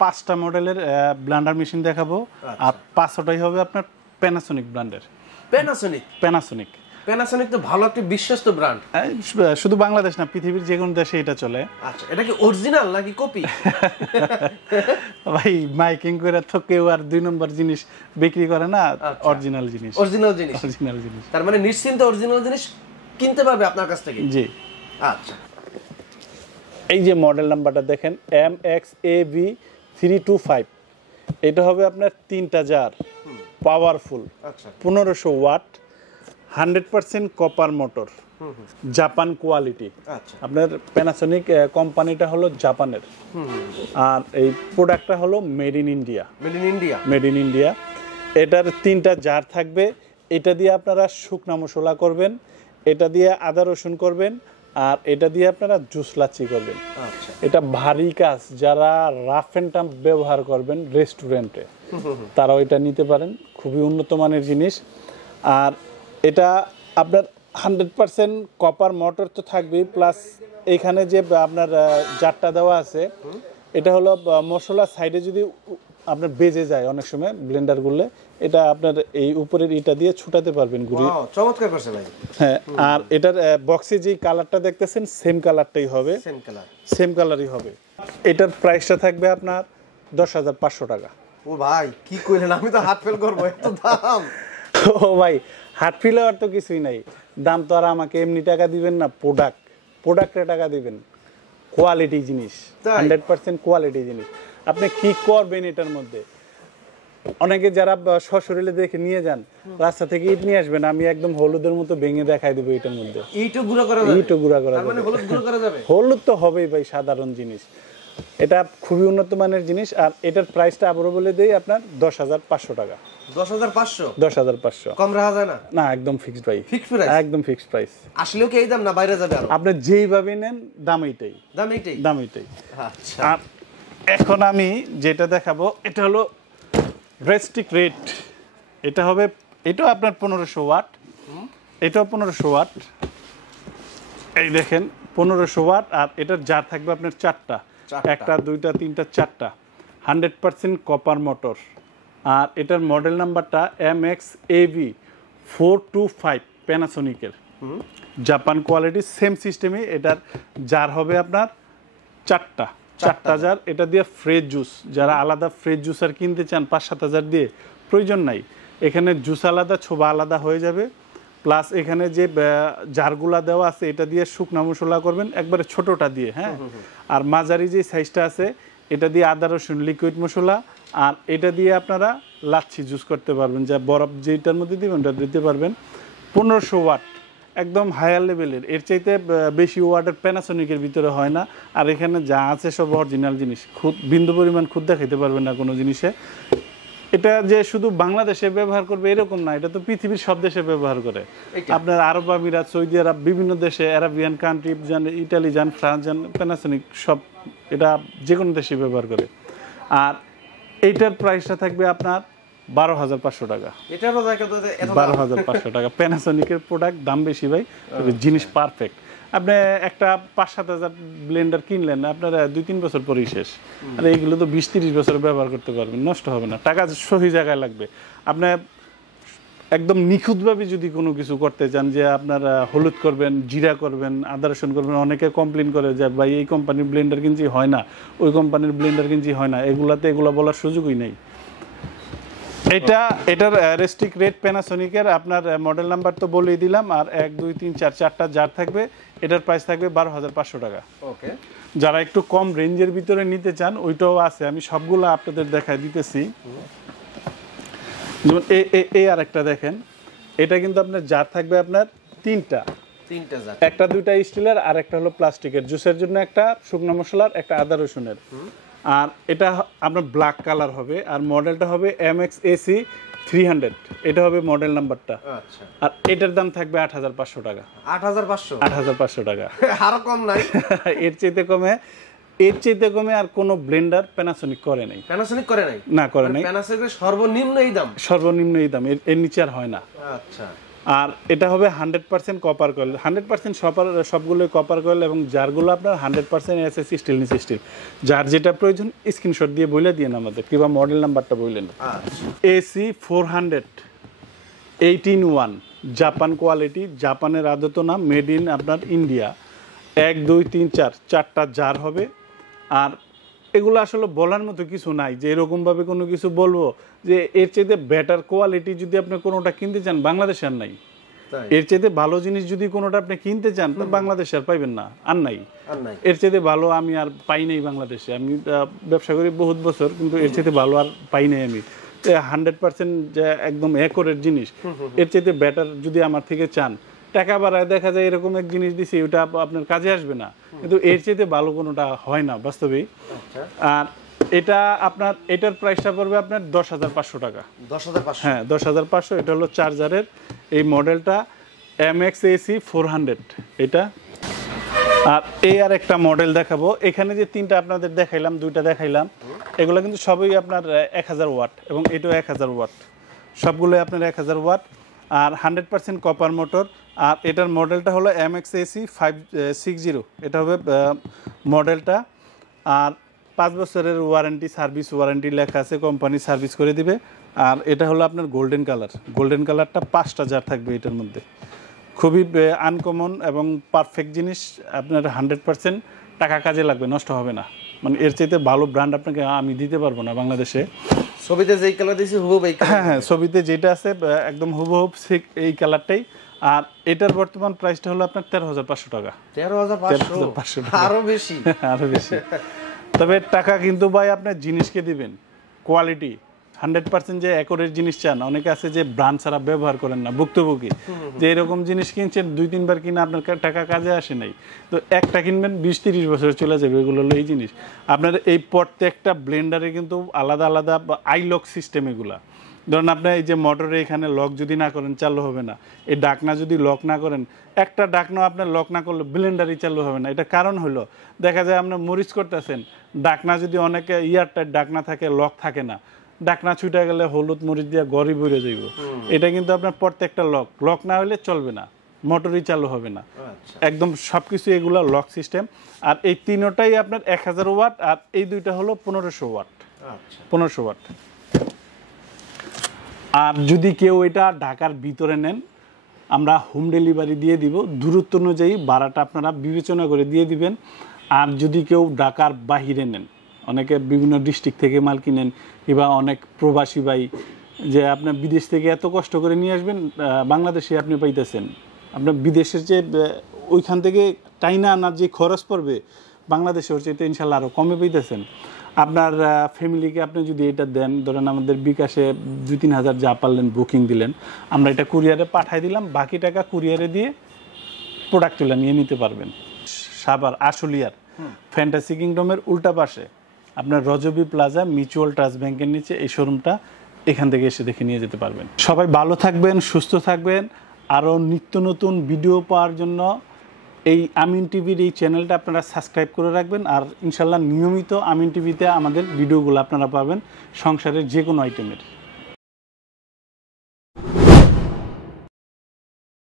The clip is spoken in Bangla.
5টা মডেলের ব্লেন্ডার মেশিন দেখাবো আর 5টাই হবে আপনার প্যানাসোনিক ব্র্যান্ডের। প্যানাসোনিক তো ভালো একটা বিশ্বস্ত ব্র্যান্ড, শুধু বাংলাদেশ না পৃথিবীর যে কোনো দেশে এটা চলে। আচ্ছা, এটা কি অরিজিনাল নাকি কপি? ভাই মাইকিং করে তো কেউ আর 2 নম্বর জিনিস বিক্রি করে না, অরিজিনাল জিনিস। তার মানে নিশ্চিন্তে অরিজিনাল জিনিস কিনতে পারবে আপনার কাছ থেকে। জি। আচ্ছা, এই যে মডেল নাম্বারটা দেখেন MXAV325, এটা হবে আপনার 3টা jar, powerful, 1500 watt, 100% copper motor, Japan quality. আপনার প্যানাসোনিক কোম্পানিটা হলো জাপানের, আর এই প্রোডাক্টটা হলো মেড ইন ইন্ডিয়া। এটার 3টা জার থাকবে। এটা দিয়ে আপনারা শুকনা মশলা করবেন, এটা দিয়ে আদা রসুন করবেন, আর এটা দিয়ে আপনারা জুস লাচ্ছি করবেন। এটা ভারী কাজ, যারা রাফ এন্ড টাফ ব্যবহার করবেন রেস্টুরেন্টে তারাও এটা নিতে পারেন, খুবই উন্নত মানের জিনিস। আর এটা আপনার 100% কপার মোটর তো থাকবেই, প্লাস এখানে যে আপনার জারটা দেওয়া আছে এটা হলো মশলা সাইডে যদি আপনার বেজে যায় অনেক সময় ব্লেন্ডার গুলো, এটা আপনার এই উপরের ইটা দিয়ে ছুটাতে পারবেন গুড়ি। চমৎকার করছে ভাই। হ্যাঁ, আর এটার বক্সে যে কালারটা দেখতেছেন সেম কালারটাই হবে, সেম কালারই হবে। এটার প্রাইসটা থাকবে আপনার 10,500 টাকা। ও ভাই কি কইলেন, আমি তো হাত ফেল করব, এত দাম? ও ভাই, হাত ফেল আর তো কিছুই নাই, দাম তো আর আমাকে এমনি টাকা দিবেন না, প্রোডাক্টে টাকা দিবেন। কোয়ালিটি জিনিস, 100% কোয়ালিটি জিনিস। আপনি কি করবেন এটার মধ্যে? অনেকে যারা সশরীরে দেখে নিয়ে যান, রাস্তা থেকে ইট নিয়ে আসবেন, আমি একদম হলুদের মতো ভেঙে দেখাই দেবো এটার মধ্যে। ইটও গুঁড়া করা যাবে? হলুদ তো হবেই ভাই, সাধারণ জিনিস। এটা খুবই উন্নত মানের জিনিস। আর এটার প্রাইসটা আবারও বলে দেই, আপনার 10,500 টাকা। 10,500 কম রাখা যায় না? না, একদম ফিক্সড ভাই, একদম ফিক্সড প্রাইস। আসলেও কি এই দাম না বাইরে যাবে? আর আপনি যেইভাবে নেন দাম এইটাই। আচ্ছা, আর এখন আমি যেটা দেখাবো এটা হলো রেস্ট্রিক্ট রেট। এটা হবে, এটাও আপনার 1500 ওয়াট, এটাও 1500 ওয়াট। এই দেখেন 1500 ওয়াট। আর এটার জার থাকবে আপনার 4টা, 1টা 2টা 3টা 4টা, 100% কপার মোটর। আর এটার মডেল নাম্বারটা MXAV425, প্যানাসোনিকের, জাপান কোয়ালিটি, সেম সিস্টেমে। এটার জার হবে আপনার 4টা জার। এটা দিয়ে ফ্রেশ জুস, যারা আলাদা ফ্রেশ জুসার কিনতে চান 5-7 দিয়ে, প্রয়োজন নাই। এখানে জুস আলাদা, ছোবা আলাদা হয়ে যাবে। প্লাস এখানে যে জারগুলা দেওয়া আছে এটা দিয়ে শুকনা মশলা করবেন, একবারে ছোটটা দিয়ে। হ্যাঁ, আর মাঝারি যে সাইজটা আছে এটা দিয়ে আদা রসুন লিকুইড মশলা, আর এটা দিয়ে আপনারা লাচ্ছি জুস করতে পারবেন, যা বরফ যেটার মধ্যে দিবেন ওটা দিতে পারবেন। 1500 ওয়াট, একদম হায়ার লেভেলের। এর চাইতে বেশি ওয়াটের প্যানাসোনিকের ভিতরে হয় না। আর এখানে যা আছে সব অরিজিনাল জিনিস, খুদ বিন্দু পরিমাণ খুদ দেখাইতে পারবেন না কোনো জিনিসে। এটা যে শুধু বাংলাদেশে ব্যবহার করবে এরকম না, এটা তো পৃথিবীর সব দেশে ব্যবহার করে। আপনার আরব আমিরাত, সৌদি আরব, বিভিন্ন দেশে, আরাবিয়ান কান্ট্রি যান, ইটালি যান, ফ্রান্স যান, প্যানাসোনিক সব এটা যে কোনো দেশে ব্যবহার করে। আর এইটার প্রাইসটা থাকবে আপনার 12,500 টাকা। 12,500 টাকা। প্যানাসোনিকের প্রোডাক্ট দাম বেশি ভাই, তবে জিনিস পারফেক্ট। আপনি একটা 5-7 ব্লেন্ডার কিনলেন, আপনার 2-3 বছর পরেই শেষ। আর এইগুলো তো 20-30 বছর ব্যবহার করতে পারবেন, নষ্ট হবে না। টাকা সহি জায়গায় লাগবে। আপনি একদম নিখুঁতভাবে যদি কোনো কিছু করতে চান, যে আপনার হলুদ করবেন, জিরা করবেন, আদা রসুন করবেন, অনেকে কমপ্লেন করে যে ভাই এই কোম্পানির ব্লেন্ডার কিনছি হয় না, ওই কোম্পানির ব্লেন্ডার কিনছি হয় না, এগুলো বলার সুযোগই নেই। এটার রেস্ট্রিক্ট রেট প্যানাসোনিকের আপনার মডেল নাম্বার তো বলেই দিলাম। আর 1 2 3 4 4টা জার থাকবে। এটার প্রাইস থাকবে 12,500 টাকা। ওকে, যারা একটু কম রেঞ্জের ভিতরে নিতে চান ওইটাও আছে, আমি সবগুলো আপনাদের দেখাই দিতেছি। যেমন এই আরেকটা দেখেন, এটা কিন্তু আপনার জার থাকবে আপনার 3টা জার, 1টা 2টা স্টিলের, আর একটা হলো প্লাস্টিকের, জুসের জন্য একটা, শুকনো মশলার একটা, আদা রসুনের। আর এটা আপনার ব্ল্যাক কালার হবে। আর মডেলটা হবে MXAC300, এটা হবে মডেল নাম্বারটা। আচ্ছা, আর এটার দাম থাকবে 8,500 টাকা। 8,500 টাকা, আরো কম নাই? এর চাইতে কমে আর কোনো ব্লেন্ডার প্যানাসোনিক করে নাই। না, করে নাই। প্যানাসোনিকের সর্বনিম্ন এই দাম, এর নিচে আর হয় না। আচ্ছা, আর এটা হবে 100% কপার কয়েল, 100% সবগুলোই কপার কয়েল, এবং যারগুলো আপনার 100% এসএসসি স্টিল নিচে স্টিল। যার যেটা প্রয়োজন স্ক্রিনশট দিয়ে বলে দিন আমাদের, কিংবা মডেল নাম্বারটা বললেন। AC 400 18-1 জাপান কোয়ালিটি, জাপানের আদত নাম, মেড ইন আপনার ইন্ডিয়া। 1 2 3 4 4টা জার হবে। আর এগুলো আসলে বলার মতো কিছু নাই যে এরকমভাবে কোনো কিছু বলবো যে এর চাইতে বেটার কোয়ালিটি যদি আপনি কোনোটা কিনতে চান বাংলাদেশে আর নাই। এর চাইতে ভালো জিনিস যদি কোনোটা আপনি কিনতে চান তো বাংলাদেশে আর পাইবেন না, আর নাই। এর চাইতে ভালো আমি আর পাই নাই বাংলাদেশে। আমি ব্যবসা করি বহুত বছর, কিন্তু এর চাইতে ভালো আর পাই নাই আমি। 100% যে একদম একরের জিনিস, এর চাইতে বেটার যদি আমার থেকে চান, টাকা বাড়ায় দেখা যায় এরকম এক জিনিস দিছি ওটা আপনার কাজে আসবে না, কিন্তু এর চাইতে ভালো কোনোটা হয় না বাস্তবেই। আর এটা আপনার এটার প্রাইসটা পড়বে আপনার 10,500 টাকা। 10,500? হ্যাঁ 10,500। এটা হলো চার্জারের এই মডেলটা MXAC 400 এটা। আর এই আর একটা মডেল দেখাবো। এখানে যে তিনটা আপনাদের দেখাইলাম, দুইটা দেখাইলাম, এগুলো কিন্তু সবই আপনার 1000 ওয়াট, এবং এটাও 1000 ওয়াট, সবগুলোই আপনার 1000 ওয়াট। আর 100% কপার মোটর। আর এটার মডেলটা হলো MXAC 560, এটা হবে মডেলটা। আর 5 বছরের ওয়ারেন্টি, সার্ভিস ওয়ারেন্টি লেখা আছে, কোম্পানি সার্ভিস করে দিবে। আর এটা হলো আপনার গোল্ডেন কালার, গোল্ডেন কালারটা 5টা জার থাকবে এটার মধ্যে। খুবই আনকমন এবং পারফেক্ট জিনিস, আপনার 100% টাকা কাজে লাগবে, নষ্ট হবে না। মানে এর চাইতে ভালো ব্র্যান্ড আপনাকে আমি দিতে পারবো না বাংলাদেশে। ছবিতে যেই কালার দিয়েছি হুবহু এই কালার। হ্যাঁ, ছবিতে যেটা আছে একদম হুবহু এই কালারটাই। আর এটার বর্তমান প্রাইসটা হলো আপনার 13,500 টাকা। 13,500? আরো বেশি। আরো বেশি। তবে টাকা কিন্তু ভাই আপনার জিনিসকে দিবেন, কোয়ালিটি 100% যে একরের জিনিস চান। অনেকে আছে যে ব্র্যান্ড ছাড়া ব্যবহার করেন না, ভুক্তভোগী, যে এরকম জিনিস কিনছেন 2-3 বার কিনা আপনার টাকা কাজে আসে নাই, তো একটা কিনবেন 20-30 বছর চলে যাবে। এগুলো হলো এই জিনিস। আপনার এই প্রত্যেকটা ব্লেন্ডারে কিন্তু আলাদা আলাদা আইলক সিস্টেম এগুলা। ধরুন আপনি এই যে মোটরে এখানে লক যদি না করেন চালু হবে না, এই ডাকনা যদি লক না করেন, একটা ডাকনা আপনার লক না করলে ব্লেন্ডারই চালু হবে না। এটা কারণ হলো দেখা যায় আপনার মরিচ করতেছেন, ডাকনা যদি অনেকে ইয়ারটাইট ডাকনা থাকে, লক থাকে না, ডাকনা ছুটে গেলে হলুদ মরিচ দিয়ে গড়ি ভরে যাইব। এটা কিন্তু আপনার প্রত্যেকটা লক না হলে চলবে না, মোটরই চালু হবে না। একদম সবকিছু এগুলো লক সিস্টেম। আর এই তিনটাই আপনার 1000 ওয়াট, আর এই দুইটা হলো 1500 ওয়াট। 1500 ওয়াট। আর যদি কেউ এটা ঢাকার ভিতরে নেন, আমরা হোম ডেলিভারি দিয়ে দিব, দূরত্ব অনুযায়ী ভাড়াটা আপনারা বিবেচনা করে দিয়ে দিবেন। আর যদি কেউ ঢাকার বাহিরে নেন, অনেকে বিভিন্ন ডিস্ট্রিক্ট থেকে মাল কিনেন, কিংবা অনেক প্রবাসী ভাই যে আপনার বিদেশ থেকে এত কষ্ট করে নিয়ে আসবেন, বাংলাদেশে আপনি পাইতেছেন, আপনার বিদেশের যে ওইখান থেকে টাইনা আনার যে খরচ পড়বে, বাংলাদেশে ওর চাইতে ইনশাল্লাহ আরও কমে পাইতেছেন। আপনার ফ্যামিলিকে আপনি যদি এটা দেন, ধরেন আমাদের বিকাশে 2-3 হাজার যা পারলেন বুকিং দিলেন, আমরা এটা কুরিয়ারে পাঠিয়ে দিলাম, বাকি টাকা কুরিয়ারে দিয়ে প্রোডাক্ট তুলে নিয়ে নিতে পারবেন। সাভার আশুলিয়ার ফ্যান্টাসি কিংডমের উল্টা পাশে আপনার রজবি প্লাজা মিউচুয়াল ট্রাস্ট ব্যাংকের নিচে এই শোরুমটা, এখান থেকে এসে দেখে নিয়ে যেতে পারবেন। সবাই ভালো থাকবেন, সুস্থ থাকবেন। আরও নিত্য নতুন ভিডিও পাওয়ার জন্য এই আমিন টিভির এই চ্যানেলটা আপনারা সাবস্ক্রাইব করে রাখবেন। আর ইনশাল্লাহ নিয়মিত আমিন টিভিতে আমাদের ভিডিওগুলো আপনারা পাবেন সংসারের যে কোনো আইটেমের।